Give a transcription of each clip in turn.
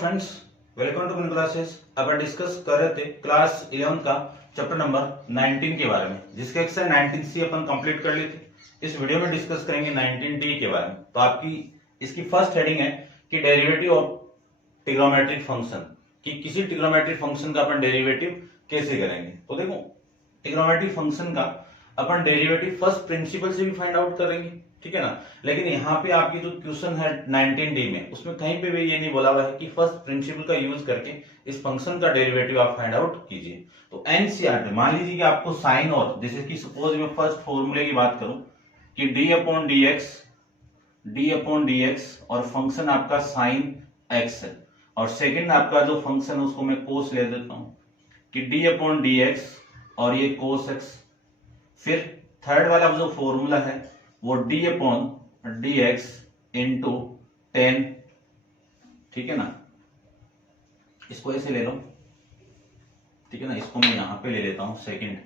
Friends, welcome to one classes. अपन discuss कर रहे थे क्लास 11 का चैप्टर नंबर 19 के बारे में, जिसके एक्सरसाइज 19C अपन कंप्लीट कर ली थी। इस वीडियो में डिस्कस करेंगे 19D के बारे में। तो आपकी इसकी फर्स्ट हेडिंग है कि डेरिवेटिव ऑफ ट्रिग्नोमेट्रिक फंक्शन, कि किसी ट्रिग्नोमेट्रिक फंक्शन का अपन डेरिवेटिव कैसे करेंगे। तो देखो, ट्रिग्नोमेट्रिक फंक्शन का अपन डेरिवेटिव फर्स्ट प्रिंसिपल से भी फाइंड आउट करेंगे, ठीक है ना। लेकिन यहाँ पे आपकी जो क्वेश्चन है 19D में, उसमें कहीं पे भी ये नहीं बोला हुआ है कि फर्स्ट प्रिंसिपल का यूज करके इस फंक्शन का डेरिवेटिव आप फाइंड आउट कीजिए। तो एनसीईआरटी, मान लीजिए कि आपको साइन और, जैसे कि सपोज मैं फर्स्ट फॉर्मूले की बात करूं कि डी अपॉन dx और फंक्शन आपका साइन x है, और सेकेंड आपका जो फंक्शन है उसको मैं कोस ले देता हूं कि डी अपॉन dx और ये कोस x। फिर थर्ड वाला जो फॉर्मूला है वो डी अपॉन dx इंटू 10, ठीक है ना। इसको ऐसे ले लो, ठीक है ना। इसको मैं यहां पे ले लेता हूं सेकंड,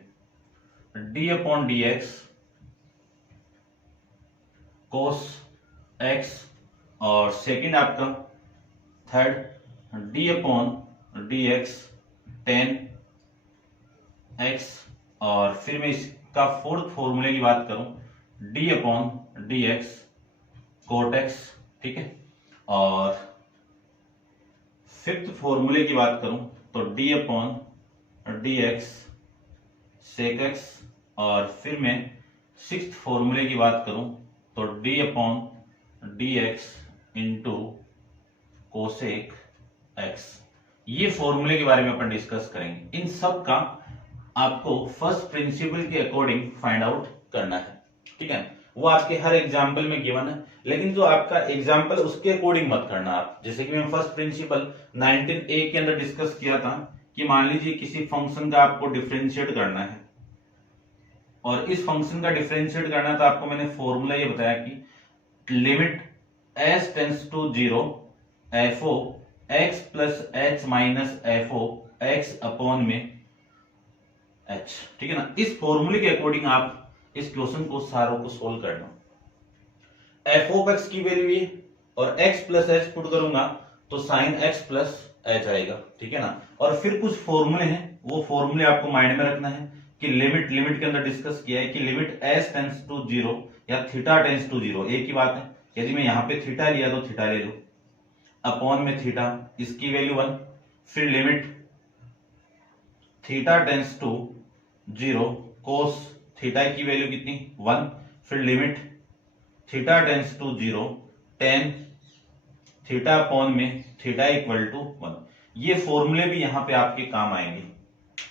डी अपॉन dx कोस x, और सेकंड आपका third D upon dx 10x, और फिर मैं इसका फोर्थ फॉर्मूले की बात करूं d upon dx cot x, ठीक है। और फिफ्थ फॉर्मूले की बात करूं तो डी अपॉन dx सेक x, और फिर मैं सिक्स्थ फॉर्मूले की बात करूं तो D upon dx into cosec x। ये फॉर्मूले के बारे में अपन डिस्कस करेंगे। इन सब का आपको फर्स्ट प्रिंसिपल के अकॉर्डिंग फाइंड आउट करना है, ठीक है। वो आपके हर एग्जाम्पल में गिवन है, लेकिन जो आपका एग्जाम्पल उसके अकॉर्डिंग मत करना आप। जैसे कि मैं फर्स्ट प्रिंसिपल 19A के अंदर डिस्कस किया था कि मान लीजिए किसी फंक्शन का आपको डिफरेंशिएट करना है, और इस फंक्शन का डिफरेंशिएट करना था आपको मैंने फॉर्मूला ये बताया कि limit s tends to 0 fo x plus h minus fo x upon में h, ठीक है ना। इस फॉर्मूले के अकॉर्डिंग आप इस क्वेश्चन को सारों को सोल्व करना। f ऑफ x की वैल्यू ये, और x प्लस h पुट करूंगा तो साइन x प्लस h आएगा, ठीक है ना। और फिर कुछ फॉर्मूले हैं, वो फॉर्मूले आपको माइंड में रखना है कि लिमिट के अंदर डिस्कस किया है कि लिमिट s टेंड्स टू 0 या थीटा टेंड्स टू 0, एक ही बात है। यदि मैं यहाँ पे थीटा लिया तो थीटा ले लो, अपॉन में थीटा, इसकी वैल्यू 1। फिर limit theta tends to 0 cos theta की वैल्यू कितनी 1। फिर limit theta tends to 0 tan theta upon में थीटा इक्वल टू 1। ये फॉर्मूले भी यहाँ पे आपके काम आएंगे,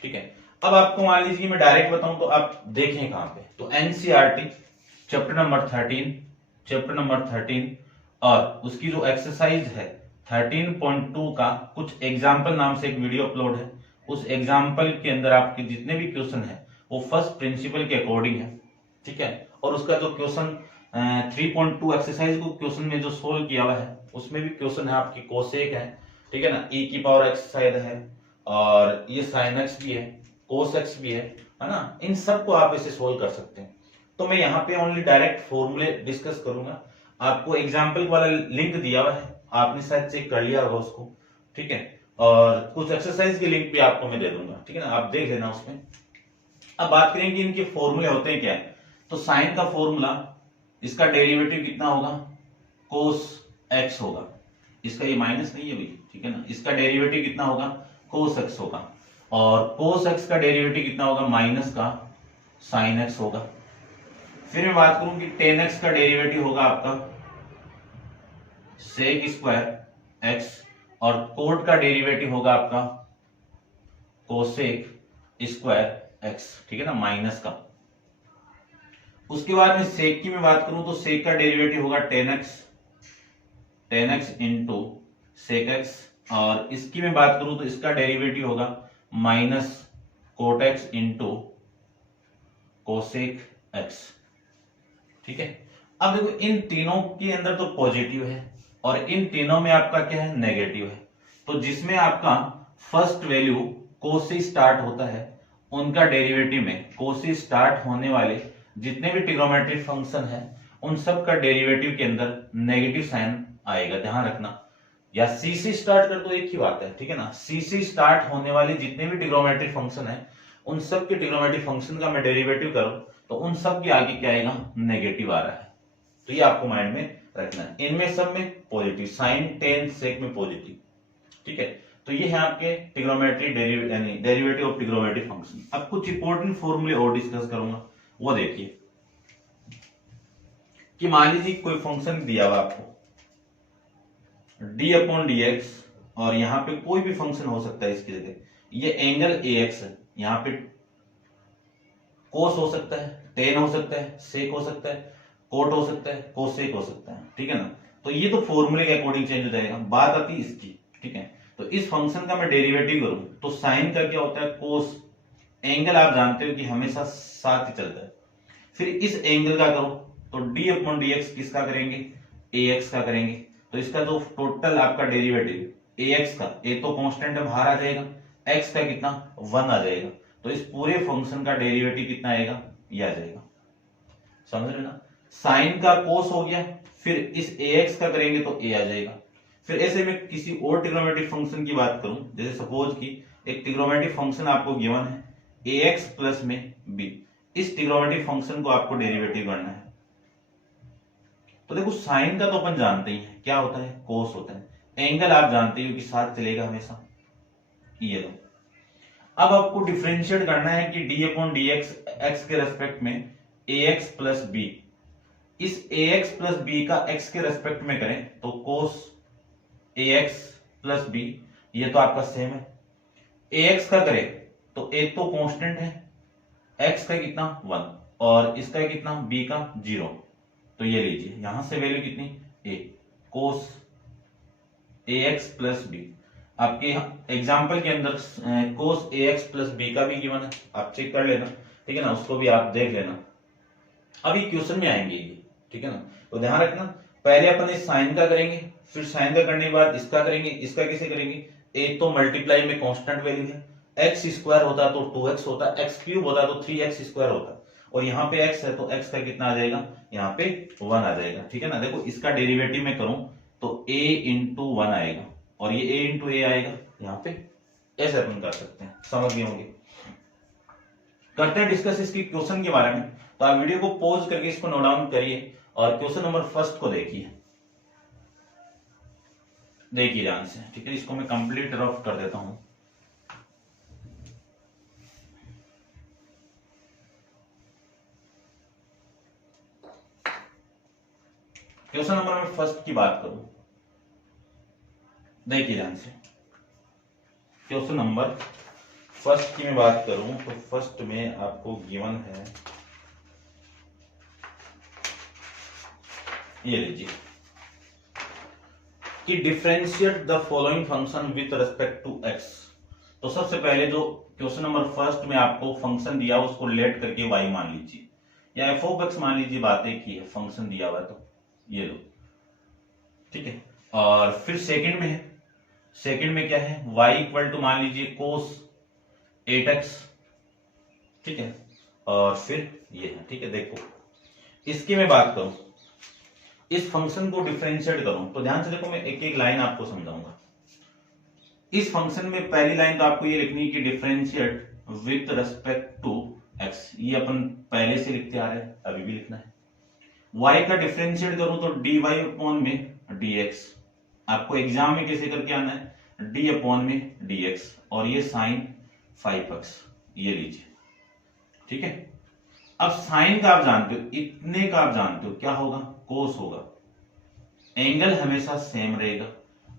ठीक है। अब आपको मान लीजिए मैं डायरेक्ट बताऊं तो आप देखें कहां पे, तो एनसीईआरटी चैप्टर नंबर 13 और उसकी जो एक्सरसाइज है 13.2 का कुछ एग्जाम्पल नाम से एक वीडियो अपलोड है। उस एग्जाम्पल के अंदर आपके जितने भी क्वेश्चन है वो फर्स्ट प्रिंसिपल के अकॉर्डिंग है, ठीक है। और उसका जो क्वेश्चन 3.2 एक्सरसाइज को क्वेश्चन में जो सोल्व किया हुआ है उसमें भी क्वेश्चन है आपकी कोसेक है, ठीक है ना, e की पावर x शायद है, और ये साइन x भी है, कोस x भी है ना। इन सब को आप इसे सोल्व कर सकते हैं। तो मैं यहाँ पे ओनली डायरेक्ट फॉर्मूले डिस्कस करूंगा। आपको एग्जाम्पल वाला लिंक दिया हुआ है, आपने शायद चेक कर लिया होगा उसको, ठीक है। और कुछ एक्सरसाइज की लिंक भी आपको मैं दे दूंगा, ठीक है ना, आप देख लेना उसमें। अब बात करेंगे इनके फॉर्मूले होते हैं क्या। तो साइन का फॉर्मूला, इसका डेरिवेटिव कितना होगा, कोस x होगा। इसका ये माइनस नहीं है भाई, ठीक है ना। इसका डेरिवेटिव कितना होगा, कोस x होगा, और कोस x का डेरिवेटिव कितना होगा, माइनस का साइन x होगा। फिर मैं बात करूं कि tan x का डेरिवेटिव होगा आपका सेक स्क्वायर x, और कोट का डेरिवेटिव होगा आपका कोसेक स्क्वायर x, ठीक है ना, माइनस का। उसके बाद में सेक की मैं बात करूं तो सेक का डेरिवेटिव होगा tan x into sec x, और इसकी मैं बात करूं तो इसका डेरिवेटिव होगा minus cot x into cosec x, ठीक है। अब देखो, इन तीनों के अंदर तो पॉजिटिव है और इन तीनों में आपका क्या है, नेगेटिव है। तो जिसमें आपका फर्स्ट वैल्यू कोस से स्टार्ट होता है उनका डेरिवेटिव में कोस से स्टार्ट होने वाले जितने भी ट्रिग्नोमेट्रिक फंक्शन है उन सब का डेरिवेटिव के अंदर नेगेटिव साइन आएगा, ध्यान रखना। या सी से स्टार्ट कर दो, एक ही बात है, ठीक है ना। सी से स्टार्ट होने वाले जितने भी ट्रिग्नोमेट्रिक फंक्शन है उन सब के ट्रिग्नोमेट्रिक फंक्शन का मैं डेरिवेटिव करूं तो उन सब के आगे क्या आएगा, नेगेटिव आ रहा है। तो ये आपको माइंड में रखना है। इनमें सब में पॉजिटिव, साइन टेन सेक में पॉजिटिव, ठीक है। तो ये है आपके trigonometric derivative of trigonometric function. अब कुछ इंपॉर्टेंट फॉर्मूले और डिस्कस करूंगा, वो देखिए कि मान लीजिए कोई फंक्शन दिया हुआ आपको डी अपॉन डी एक्स, और यहां पे कोई भी फंक्शन हो सकता है इसकी जगह, ये एंगल ए एक्स है, यहां पे कोस हो सकता है, टेन हो सकता है, सेक हो सकता है, कोट हो सकता है, कोसेक हो सकता है, ठीक है ना। तो ये तो फॉर्मूले के अकॉर्डिंग चेंज हो जाएगा। बात आती है इसकी, ठीक है। तो इस फंक्शन का मैं डेरिवेटिव करूं तो साइन का क्या होता है, कोस। एंगल आप जानते हो कि हमेशा साथ ही चलता है। फिर इस एंगल का करो तो डी अपॉन डी एक्स किसका करेंगे, ए एक्स का करेंगे। तो इसका जो टोटल आपका डेरिवेटिव ए एक्स का, ए तो कांस्टेंट है बाहर आ जाएगा, एक्स का कितना 1 आ जाएगा। तो इस पूरे फंक्शन का डेरिवेटिव कितना आएगा, ये आ जाएगा। समझ रहे ना। साइन का कोस हो गया, फिर इस ए एक्स का करेंगे तो ए आ जाएगा। फिर ऐसे में किसी और ट्रिग्नोमेट्रिक फंक्शन की बात करूं, जैसे सपोज कि एक ट्रिग्नोमेट्रिक फंक्शन आपको गिवन है ए एक्स प्लस में बी, इस ट्रिग्नोमेट्रिक फंक्शन को आपको डेरिवेटिव करना है। तो देखो साइन का तो अपन जानते ही है क्या होता है, कोस होता है। एंगल आप जानते हो कि साथ चलेगा हमेशा, ये लो। अब आपको डिफरेंशिएट करना है कि d upon d x, x के रेस्पेक्ट में ए एक्स प्लस बी। इस ए एक्स प्लस बी का एक्स के रेस्पेक्ट में करें तो कोस ए एक्स प्लस बी, ये तो आपका सेम है। ए एक्स का करें तो ए तो कांस्टेंट है, एक्स का कितना 1 और इसका कितना बी का 0। तो ये लीजिए यहां से वैल्यू कितनी, ए कोस ए एक्स प्लस बी। आपके एग्जाम्पल के अंदर कोस ए एक्स प्लस बी का भी गिवन है, आप चेक कर लेना, ठीक है ना, उसको भी आप देख लेना। अभी क्वेश्चन में आएंगे ये, ठीक है ना। तो ध्यान रखना, पहले अपन इस साइन का करेंगे, फिर साइन का करने के बाद इसका करेंगे। इसका कैसे करेंगे, ए तो मल्टीप्लाई में कांस्टेंट वैल्यू है, एक्स स्क्वायर होता तो 2x होता, एक्स क्यूब होता तो 3x स्क्वायर होता, और यहाँ पे x है तो x का कितना आ जाएगा, यहाँ पे 1 आ जाएगा, ठीक है ना। देखो इसका डेरिवेटिव में करूं तो a इंटू 1 आएगा और ये a इंटू ए आएगा यहाँ पे। ऐसे अपन कर सकते हैं, समझ गए होंगे। करते हैं डिस्कस इसकी क्वेश्चन के बारे में। तो आप वीडियो को पॉज करके इसको नोट डाउन करिए और क्वेश्चन नंबर फर्स्ट को देखिए, देखिए ध्यान से, ठीक है। इसको मैं कंप्लीट रफ कर देता हूं। क्वेश्चन नंबर में फर्स्ट की बात करूं, देखिए ध्यान से। क्वेश्चन नंबर फर्स्ट की मैं बात करूं तो फर्स्ट में आपको गिवन है, ये लीजिए कि differentiate the following function with respect to x. तो सबसे पहले जो क्वेश्चन नंबर फर्स्ट में आपको फंक्शन दिया उसको लेट करके y मान लीजिए या एफ ऑफ एक्स मान लीजिए, बात एक ही है, फंक्शन दिया हुआ है तो ये लो, ठीक है। और फिर सेकंड में है, सेकंड में क्या है, y इक्वल टू मान लीजिए कोस 8x, ठीक है। और फिर ये है, ठीक है। देखो इसकी मैं बात करूं, इस फंक्शन को डिफरेंशिएट करूं तो ध्यान से देखो, मैं एक एक लाइन आपको समझाऊंगा। इस फंक्शन में पहली लाइन तो आपको ये लिखनी है कि differentiate with respect to x, ये अपन पहले से लिखते आ रहे हैं, अभी भी लिखना है। y का डिफरेंशिएट करूं तो dy अपॉन में dx, आपको एग्जाम में कैसे करके आना है, d अपॉन में dx, और ये साइन 5x, ये लीजिए, ठीक है। अब साइन का आप जानते हो, इतने का आप जानते हो क्या होगा, कोस होगा, एंगल हमेशा सेम रहेगा,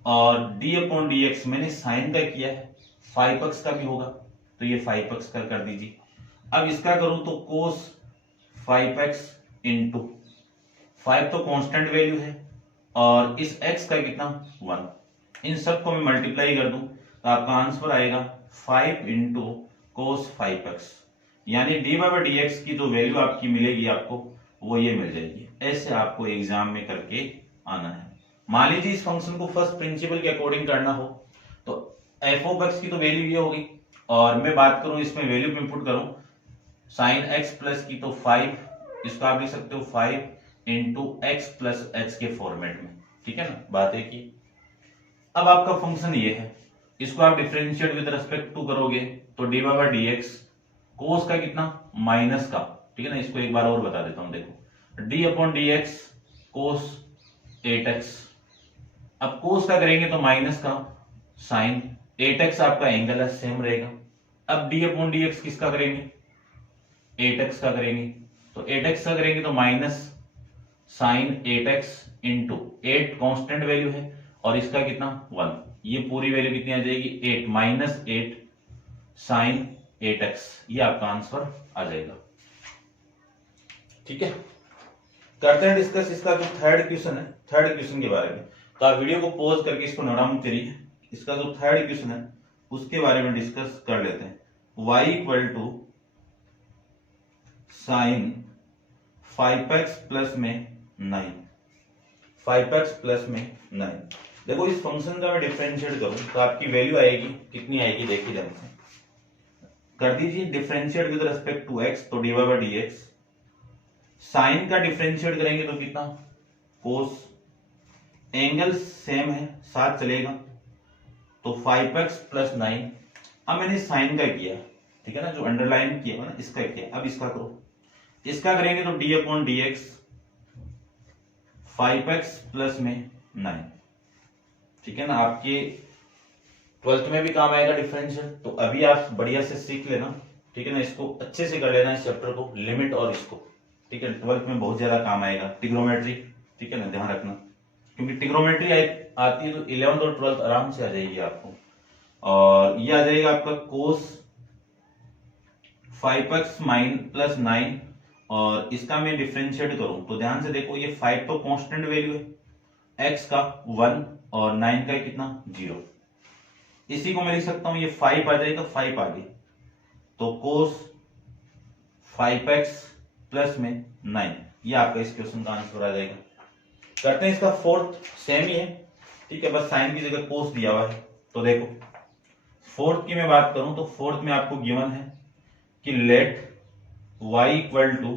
और d अपॉन डी एक्स मैंने साइन का किया है, 5x का भी होगा तो ये 5x का कर दीजिए। अब इसका करूं तो कोस 5x इंटू 5 तो कांस्टेंट वैल्यू है और इस x का कितना 1, इन सबको मैं मल्टीप्लाई कर दूं तो आपका आंसर आएगा 5 इंटू कोस 5x, यानी dy बाई dx की जो वैल्यू आपकी मिलेगी आपको वो ये मिल जाएगी। ऐसे आपको एग्जाम में करके आना है। मान लीजिए इस फंक्शन को फर्स्ट प्रिंसिपल के अकॉर्डिंग करना हो तो एफ ऑफ एक्स की तो वैल्यू ये होगी, और मैं बात करूं इसमें वैल्यू इनपुट करूं साइन एक्स प्लस की तो 5, इसको आप लिख सकते हो 5 इंटू एक्स प्लस एच के फॉर्मेट में, ठीक है ना, बात है कि अब आपका फंक्शन ये है, इसको आप डिफरेंशिएट विद रेस्पेक्ट टू करोगे तो डी बाई डी एक्स कोस का कितना माइनस का, ठीक है ना। इसको एक बार और बता देता हूं, देखो डी अपॉन डी एक्स कोस 8x। अब कोस का करेंगे तो माइनस का साइन 8x आपका एंगल है, सेम रहेगा। अब डी अपॉन डी एक्स किसका करेंगे 8x का करेंगे, तो 8x का करेंगे तो minus sine 8x into 8 constant value है और इसका कितना 1, ये पूरी वैल्यू कितनी आ जाएगी 8 माइनस 8 साइन 8x, ये आपका आंसर आ जाएगा। ठीक है, करते हैं डिस्कस इसका जो थर्ड क्वेश्चन है, थर्ड क्वेश्चन के बारे में। तो आप वीडियो को पॉज करके इसको नोट डाउन करिए। इसका जो थर्ड क्वेश्चन है उसके बारे में डिस्कस कर लेते हैं। y equal to sine 5x plus में 9, 5x प्लस में 9। देखो इस फंक्शन का मैं डिफरेंशिएट करूं तो आपकी वैल्यू आएगी, कितनी आएगी देखिए ध्यान से, कर दीजिए differentiate with respect to x, तो d by D x. Sine का डिफरेंशिएट करेंगे तो कितना कोस, एंगल सेम है साथ चलेगा तो 5x प्लस 9। अब मैंने साइन का किया, ठीक है ना, जो अंडरलाइन किया ना इसका किया। अब इसका करो, इसका करेंगे तो D upon d x 5x plus में 9, ठीक है ना। आपके 12th में भी काम आएगा डिफरेंशियल, तो अभी आप बढ़िया से सीख लेना, ठीक है ना। इसको अच्छे से कर लेना इस चैप्टर को, लिमिट और इसको, ठीक है। 12th में बहुत ज्यादा काम आएगा ट्रिग्नोमेट्री, ठीक है ना, ध्यान रखना, क्योंकि ट्रिग्नोमेट्री आती है तो 11th और 12th आराम से आ जाएगी आपको। और ये आ जाएगा आपका कोस 5x माइन प्लस 9, और इसका मैं डिफरेंशिएट करूं तो ध्यान से देखो, ये 5 तो कांस्टेंट वैल्यू है, x का 1 और 9 का कितना 0। इसी को मैं लिख सकता हूं, ये 5 आ जाएगा 5 आगे, तो कोस 5x प्लस में 9, ये आपका इस क्वेश्चन का आंसर आ जाएगा। करते हैं इसका फोर्थ, सेम ही है, ठीक है, बस साइन की जगह कोस दिया हुआ है। तो देखो फोर्थ की मैं बात करूं तो फोर्थ में आपको गिवन है कि let y equal to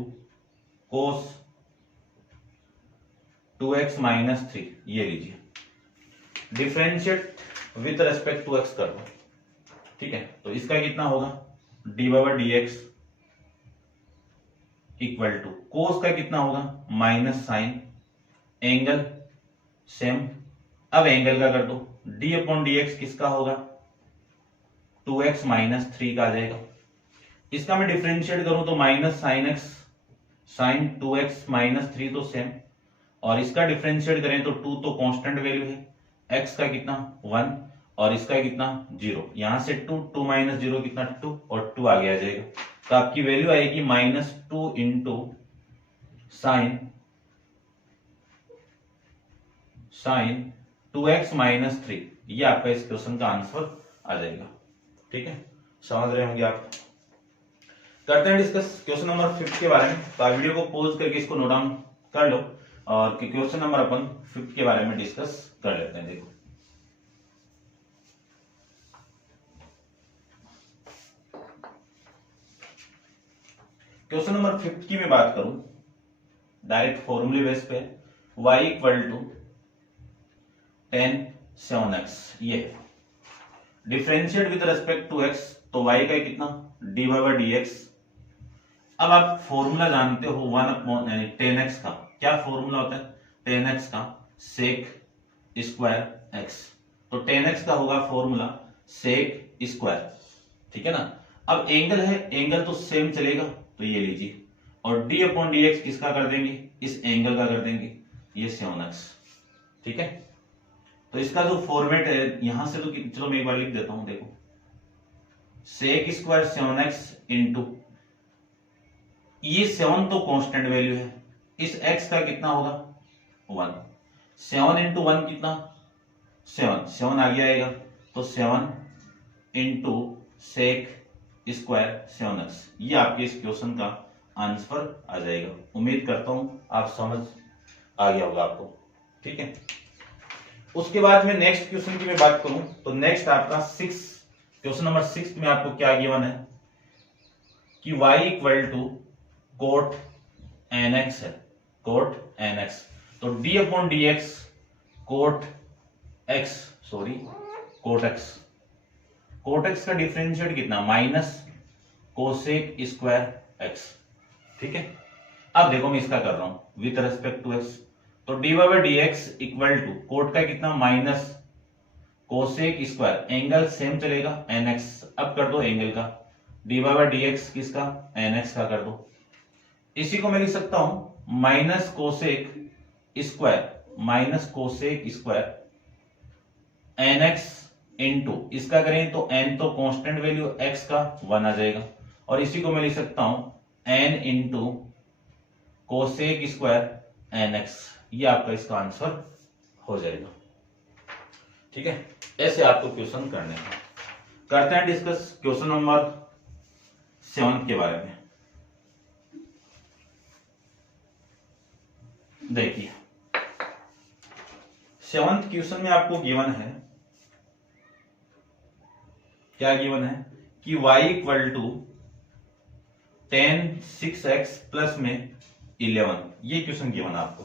cos 2x minus 3, ये लीजिए differentiate with respect to x कर दो, ठीक है। तो इसका कितना होगा D by D x equal to cos का कितना होगा माइनस साइन, एंगल सेम। अब एंगल का कर दो, डी अपॉन डी एक्स किसका होगा 2x माइनस 3 का आ जाएगा। इसका मैं डिफरेंशिएट करूं तो minus sine x sine 2x minus 3 तो सेम, और इसका डिफरेंशिएट करें तो 2 तो कांस्टेंट वैल्यू है, x का कितना 1 और इसका कितना 0, यहां से 2 माइनस 0 कितना 2 और 2 आगे आ जाएगा। तो आपकी वैल्यू आएगी minus 2 into sine 2x minus 3, ये आपका इस क्वेश्चन का आंसर आ जाएगा। ठीक है, समझ रहे होंगे आप। करते हैं डिस्कस क्वेश्चन नंबर 5 के बारे में। तो आप वीडियो को पॉज करके इसको नोट डाउन कर लो और क्वेश्चन नंबर अपन 5 के बारे में डिस्कस कर लेते हैं। देखो क्वेश्चन नंबर 5 की मैं बात करूं, डायरेक्ट फॉर्मूले बेस पे, y equal to tan 7x, ये differentiate with respect to x, तो y का कितना dy बाई dx। अब आप फॉर्मूला जानते हो 1 अपॉन यानी tan x का क्या फॉर्मूला होता है, tan x का sec स्क्वायर x, तो tan x का होगा फॉर्मूला sec स्क्वायर, ठीक है ना। अब एंगल है, एंगल तो सेम चलेगा, तो ये लीजिए, और d अपॉन dx किसका कर देंगे, इस एंगल का कर देंगे, ये 7x, ठीक है। तो इसका जो फॉर्मेट है यहां से, तो चलो मैं एक बार लिख देता हूं, देखो sec स्क्वायर 7x इंटू ये 7 तो कांस्टेंट वैल्यू है, इस x का कितना होगा 1, 7 इंटू 1 कितना 7 आगे आएगा, तो 7 इंटू sec स्क्वायर 7x, ये आपके इस क्वेश्चन का आंसर आ जाएगा। उम्मीद करता हूं आप समझ आ गया होगा आपको, ठीक है। उसके बाद में नेक्स्ट क्वेश्चन की मैं बात करूं तो नेक्स्ट आपका क्वेश्चन नंबर 6 में आपको क्या गिवन है कि y equal to cot nx है, कोट nx, तो d upon dx cot cot x का डिफरेंशिएट कितना, माइनस कोसेक स्क्वायर एक्स। ठीक है, अब देखो मैं इसका कर रहा हूं विथ रेस्पेक्ट टू एक्स, तो D Y by D x equal to cot का कितना, minus cosec square, angle same चलेगा एन एक्स। अब कर दो एंगल का, d Y by D x किसका, एन एक्स का कर दो। इसी को मैं लिख सकता हूं minus cosec square n x into इसका करें तो एन तो कांस्टेंट वैल्यू एक्स का 1 आ जाएगा, और इसी को मैं लिख सकता हूं n into cosec square n x. ये आपका इसका आंसर हो जाएगा। ठीक है, ऐसे आपको क्वेश्चन करने हैं। करते हैं डिस्कस क्वेश्चन नंबर 7 के बारे में। देखिए 7th क्वेश्चन में आपको गिवन है, क्या गिवन है कि y equal to 10 6x plus में 11, ये क्वेश्चन गिवन है आपको।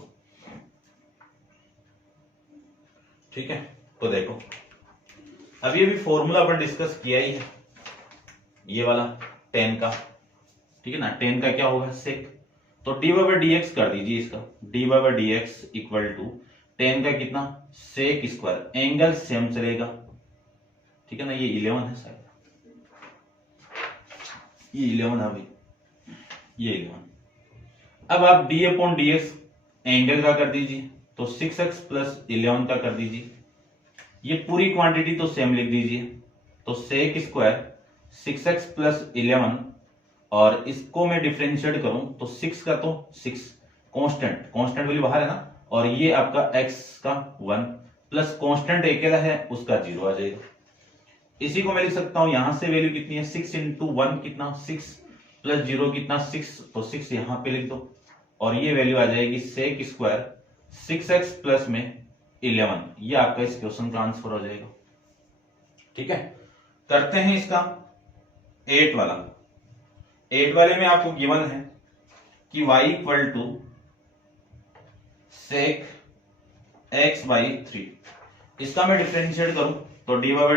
ठीक है, तो देखो अभी फॉर्मूला अपन डिस्कस किया ही है, ये वाला 10 का। ठीक है ना, 10 का क्या होगा, सेक, तो D Y by D x कर दीजिए इसका, d Y by D x equal to 10 का कितना, सेक स्क्वायर, एंगल सेम चलेगा। ठीक है ना, ये 11 है शायद, ये 11 है अभी, ये 11। अब आप D upon d x angle का कर दीजिए, तो 6x प्लस 11 का कर दीजिए। ये पूरी क्वांटिटी तो सेम लिख दीजिए, तो सेक स्क्वायर 6x प्लस 11, और इसको मैं डिफरेंशिएट करूं तो 6 का तो 6 कांस्टेंट वैल्यू बाहर है ना, और ये आपका x का 1 प्लस कांस्टेंट अकेला है उसका 0 आ जाएगा। इसी को मैं लिख सकता हूं, यहां से वैल्यू कितनी है, 6 इंटू 1 कितना, 6 प्लस 0 कितना, 6, तो 6 यहां पे लिख दो, और ये वैल्यू आ जाएगी सेक स्क्वायर 6x प्लस में 11। ये आपका इस क्वेश्चन का आंसर हो जाएगा। ठीक है, करते हैं इसका 8 वाला। 8 वाले में आपको गिवन है कि y equal to sec x by 3, इसका मैं डिफरेंशिएट करूं तो D Y by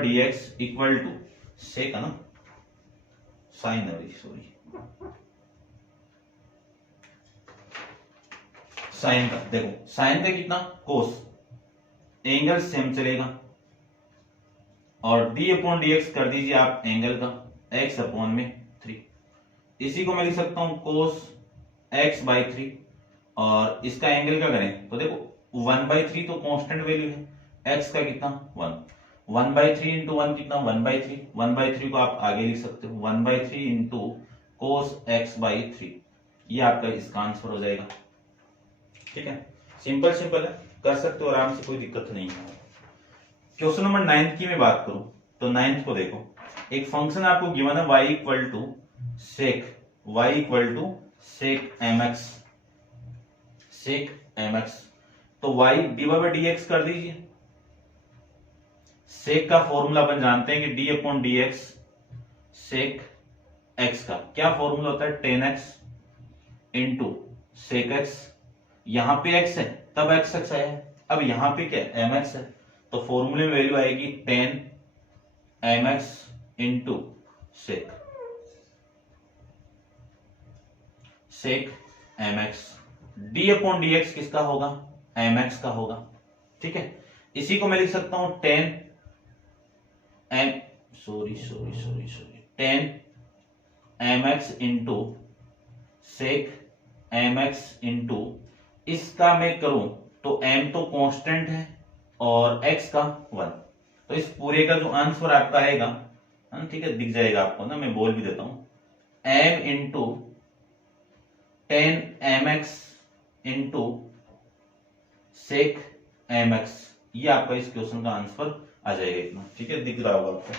D x equal to sec है ना, साइन सॉरी साइन का, देखो साइन का कितना, कोस, एंगल सेम चलेगा, और डी अपॉन डी एक्स कर दीजिए आप एंगल का, x अपॉन में 3। इसी को मैं लिख सकता हूं कोस x बाई 3, और इसका एंगल का करें तो देखो 1/3 तो कांस्टेंट वैल्यू है, x का कितना 1/3 इंटू 1 कितना 1/3, 1/3 को आप आगे लिख सकते हो 1/3 इंटू कोस x बाई 3। ये आपका इसका आंसर हो जाएगा। ठीक है, सिंपल है, कर सकते हो आराम से, कोई दिक्कत नहीं है। क्वेश्चन नंबर 9 की मैं बात करूं तो 9 को देखो, एक फंक्शन आपको गिवन है y equal to sec mx, तो y d Y by D x कर दीजिए। सेक का फॉर्मूला अपन जानते हैं कि d upon d x sec x का क्या फॉर्मूला होता है, 10x इंटू सेक x, यहां पे x है तब x आया है, अब यहां पे क्या mx है, तो फॉर्मूले में वैल्यू आएगी 10 mx into sec mx, d upon d x किसका होगा, mx का होगा। ठीक है, इसी को मैं लिख सकता हूं 10 mx into sec mx into, इसका मैं करूं तो m तो कांस्टेंट है और x का 1, तो इस पूरे का जो आंसर आपका आएगा, ठीक है दिख जाएगा आपको ना, मैं बोल भी देता हूं m into 10 mx into sec mx, ये आपका इस क्वेश्चन का आंसर आ जाएगा इतना। ठीक है, दिख रहा होगा आपको,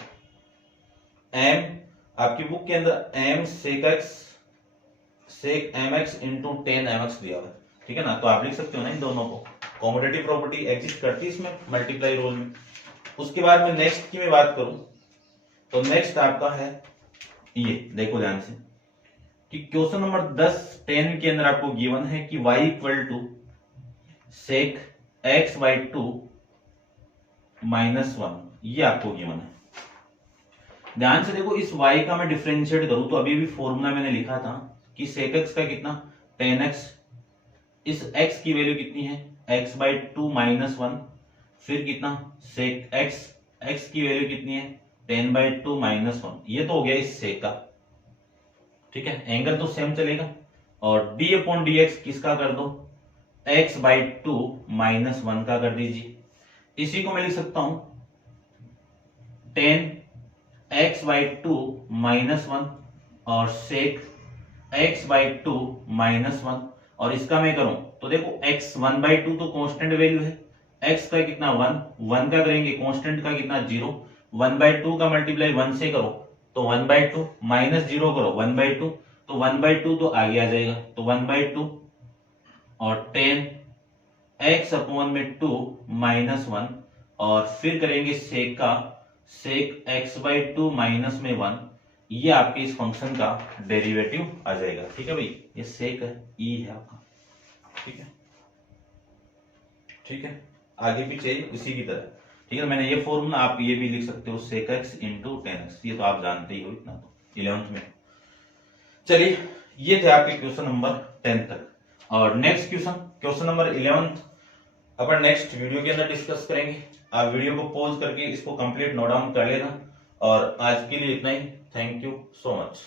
m आपकी बुक के अंदर m सेक mx इंटू 10 mx दिया हुआ है। ठीक है ना, तो आप लिख सकते हो ना इन दोनों को, कॉमोडेटिव प्रॉपर्टी एग्जिस्ट करती है इसमें मल्टीप्लाई रूल में। उसके बाद में नेक्स्ट की मैं बात करूं तो नेक्स्ट आपका है ये, देखो ध्यान से कि क्वेश्चन नंबर 10 के अंदर आपको गिवन है कि y equal to sec x by two minus one, ये आपको गिवन है। ध्यान से देखो, इस y का मैं डिफरेंशिएट करूं तो अभी भी फॉर्मूला मैंने लिखा था कि sec x का कितना 10x, इस x की वैल्यू कितनी है x by two minus one, फिर कितना sec x, x की वैल्यू कितनी है 10 बाई टू माइनस वन, ये तो हो गया इस sec का, ठीक है, एंगल तो सेम चलेगा। और d अपॉन डी एक्स किसका कर दो, x by two minus one का कर दीजिए। इसी को मैं लिख सकता हूं 10 x by two minus one और सेक x by two minus one, और इसका मैं करूं तो देखो x वन बाई टू तो कांस्टेंट वैल्यू है, x का कितना वन, वन का करेंगे कांस्टेंट का कितना जीरो, वन बाई टू का मल्टीप्लाई वन से करो तो one by two, minus zero करो वन बाई टू, तो वन बाई टू तो आगे आ जाएगा, तो वन बाई टू और 10 x अपॉन में टू माइनस वन, और फिर करेंगे सेक का सेक x बाई टू माइनस में वन, ये आपके इस फंक्शन का डेरिवेटिव आ जाएगा। ठीक है भाई, ये सेक है, ई है आपका, ठीक है, ठीक है, आगे पीछे इसी की तरह, ठीक है। मैंने ये फॉर्मूला, आप ये भी लिख सकते हो सेक x इंटू 10x, ये तो आप जानते ही हो इतना तो 11th में। चलिए, ये थे आपके क्वेश्चन नंबर 10 तक, और नेक्स्ट क्वेश्चन नंबर 11 अपन नेक्स्ट वीडियो के अंदर डिस्कस करेंगे। आप वीडियो को पॉज करके इसको कंप्लीट नोट डाउन कर लेना, और आज के लिए इतना ही। Thank you so much.